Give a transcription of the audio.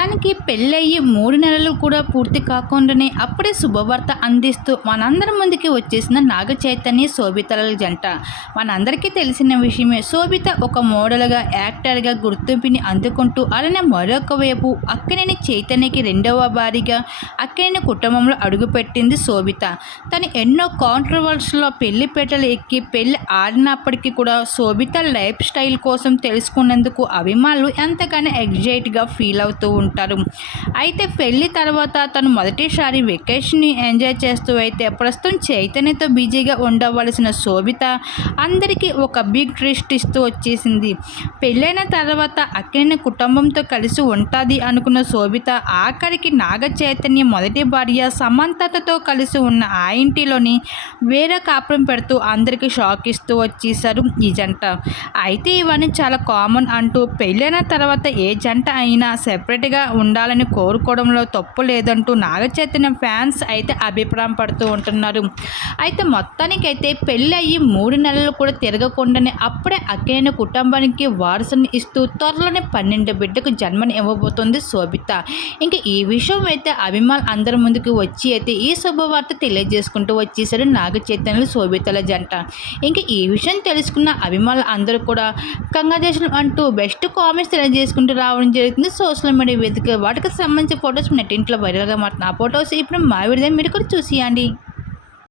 మొత్తానికి పెళ్ళయ్యి మూడు నెలలు కూడా పూర్తి కాకుండానే అప్పుడే శుభవార్త అందిస్తూ మనందరి ముందుకి వచ్చేసిన నాగ చైతన్య శోభితల జంట. మనందరికీ తెలిసిన విషయమే శోభిత ఒక మోడల్గా యాక్టర్గా గుర్తింపుని అందుకుంటూ అలానే మరొక వైపు అక్కినేని చైతన్యకి రెండవ భారీగా అక్కినేని కుటుంబంలో అడుగుపెట్టింది శోభిత. తను ఎన్నో కాంట్రవర్సీలో పెళ్ళి పెట్టలు ఎక్కి పెళ్ళి ఆడినప్పటికీ కూడా శోభిత లైఫ్ స్టైల్ కోసం తెలుసుకున్నందుకు అభిమానులు ఎంతగానో ఎగ్జైట్గా ఫీల్ అవుతూ ఉంటారు అయితే పెళ్ళి తర్వాత తను మొదటిసారి వెకేషన్ ఎంజాయ్ చేస్తూ అయితే ప్రస్తుతం చైతన్యతో బిజీగా ఉండవలసిన శోభిత అందరికీ ఒక బిగ్ ట్విస్ట్ ఇస్తూ వచ్చేసింది. పెళ్ళైన తర్వాత అక్కినేని కుటుంబంతో కలిసి ఉంటుంది అనుకున్న శోభిత ఆఖరికి నాగ చైతన్య మొదటి భార్య సమంతతతో కలిసి ఉన్న ఆ ఇంటిలోని వేరే కాపురం పెడుతూ అందరికీ షాక్ ఇస్తూ వచ్చేసారు ఈ జంట. అయితే ఇవన్నీ చాలా కామన్ అంటూ పెళ్ళైన తర్వాత ఏ జంట అయినా సెపరేట్గా ఉండాలని కోరుకోవడంలో తప్పు లేదంటూ నాగచైతన్యం ఫ్యాన్స్ అయితే అభిప్రాయం పడుతూ ఉంటున్నారు. అయితే మొత్తానికైతే పెళ్ళి అయ్యి మూడు నెలలు కూడా తిరగకుండానే అప్పుడే అక్కినేని కుటుంబానికి వారసుని ఇస్తూ త్వరలోనే పన్నెండు బిడ్డకు జన్మని ఇవ్వబోతుంది శోభిత. ఇంకా ఈ విషయం అయితే అభిమానులు అందరి ముందుకు వచ్చి అయితే ఈ శుభవార్త తెలియజేసుకుంటూ వచ్చేసారు నాగ చైతన్యులు శోభితల జంట. ఇంకా ఈ విషయం తెలుసుకున్న అభిమానులు అందరూ కూడా కంగ్రాచులేషన్ అంటూ బెస్ట్ కామెంట్స్ తెలియజేసుకుంటూ రావడం జరుగుతుంది. సోషల్ మీడియా వేదిక వాటికి సంబంధించిన ఫొటోస్ నెట్టింట్లో వైరల్గా మారుతున్న ఆ ఫొటోస్ ఇప్పుడు మా విడుదల మీరు కూడా చూసియండి.